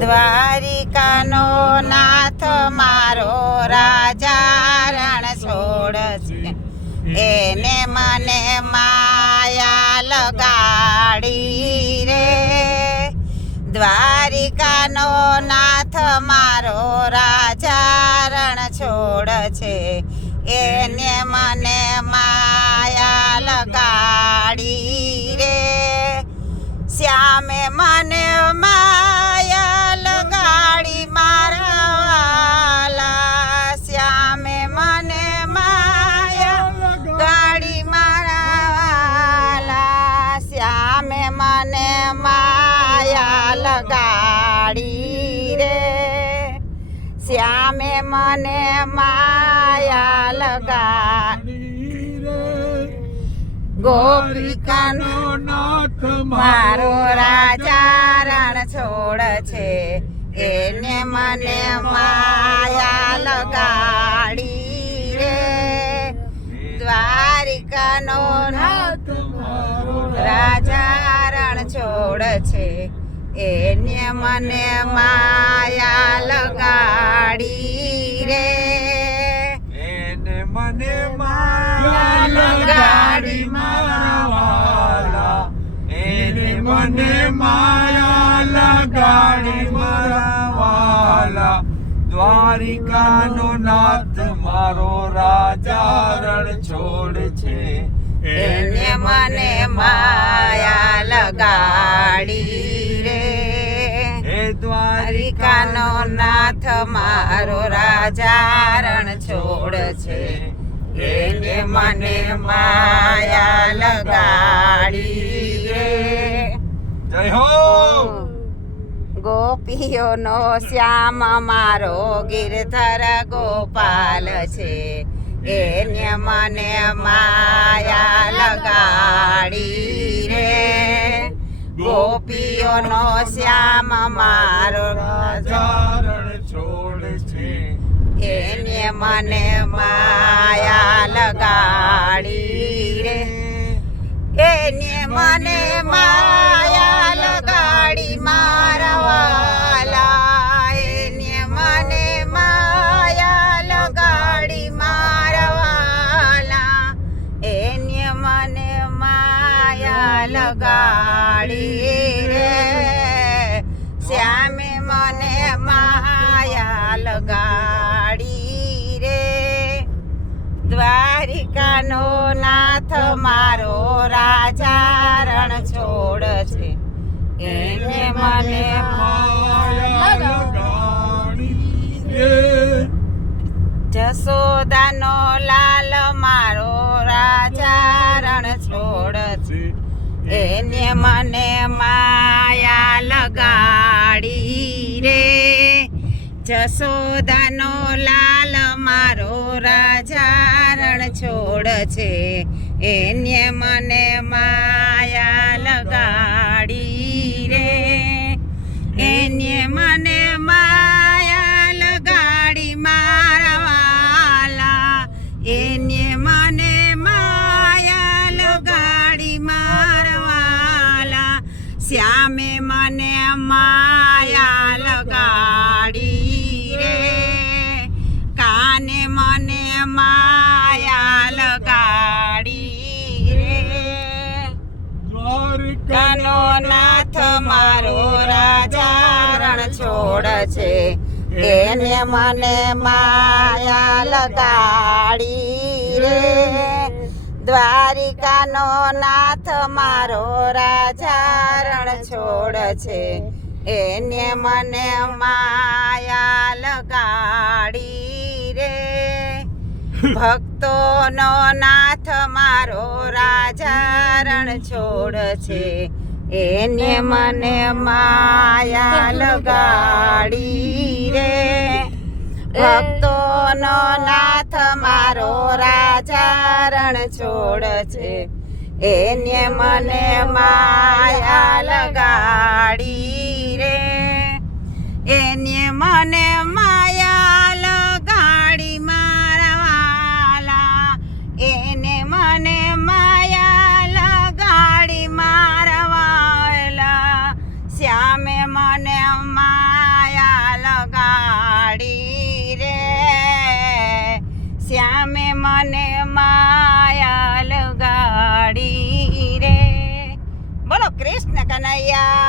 દ્વારિકાનો નાથ મારો રાજા રણ છોડ છે, એને મને માયા લગાડી રે. દ્વારિકાનો નાથ મારો રાજા રણ છોડ છે, એને મને માયા લગાડી રે. શ્યામે મને માયા લગાડી મારા વાલા, શ્યામે મને માયા ગાડી મારા વાલા, શ્યામે મને માયા લગાડી રે. શ્યામે મને માયા લગાડી રે. ગોપિકાનો નાથ મારો રાજા રણ છોડ છે, એને મને માયા લગાડી રે. દ્વારિકાનો નાથ મારો રાજા રણ છોડ છે, એને મને માયા લગાડી રે. એને મને માયા લગાડી મારા વાલા, એને મને માયા લગાડી મારા વાલા. દ્વારિકાનો નાથ મારો રાજા રણ છોડ છે, એને મને માયા લગાડી રે. હે દ્વારિકાનો નાથ મારો રાજા રણ છોડ છે, એને મને માયા લગાડી રે. જય હો. ગોપીઓનો શ્યામ મારો ગિરધર ગોપાલ છે, એને મને માયા લગાડી રે. ગોપીઓનો શ્યામ મારો રાજા રણ છોડ છે, એને મને માયા લગાડી રે. એને મને માયા લગાડી મારા વાલા, એને મને માયા લગાડી મારા વાલા, એને મને માયા લગાડી રે. શ્યામે મને માયા લગાડી રે. દ્વારિકાનો નાથ મારો રાજા રણ છોડ છે, એને મને માયા લગાડી રે. જશોદાનો લાલ મારો રાજા રણ છોડ છે, એને મને માયા લગાડી રે. જશોદાનો લાલ મારો રાજા રણ છોડ છે, એને મને માયા લગાડી રે. એને મને માયા લગાડી મારા વાલા, એને મને માયા લગાડી મારા વાલા, શ્યામે મને માયા લગાડી રે. કાને મને માયા લગાડી રે. દ્વારિકાનો નાથ મારો રાજા રણ છોડ છે, એને મને માયા લગાડી રે. દ્વારિકાનો નાથ મારો રાજા રણ છોડ છે, એને મને માયા લગાડી રે. ભક્તોનો નાથ મારો રાજા રણ છોડ છે, એને મને માયા લગાડી રે. ભક્તોનો નાથ મારો રાજા રણ છોડ છે, એને મને માયા લગાડી રે. એને મને માયા લગાડી મારા વાલા, એને મને માયા લગાડી મારા વાલા, શ્યામે મને માયા કનૈયા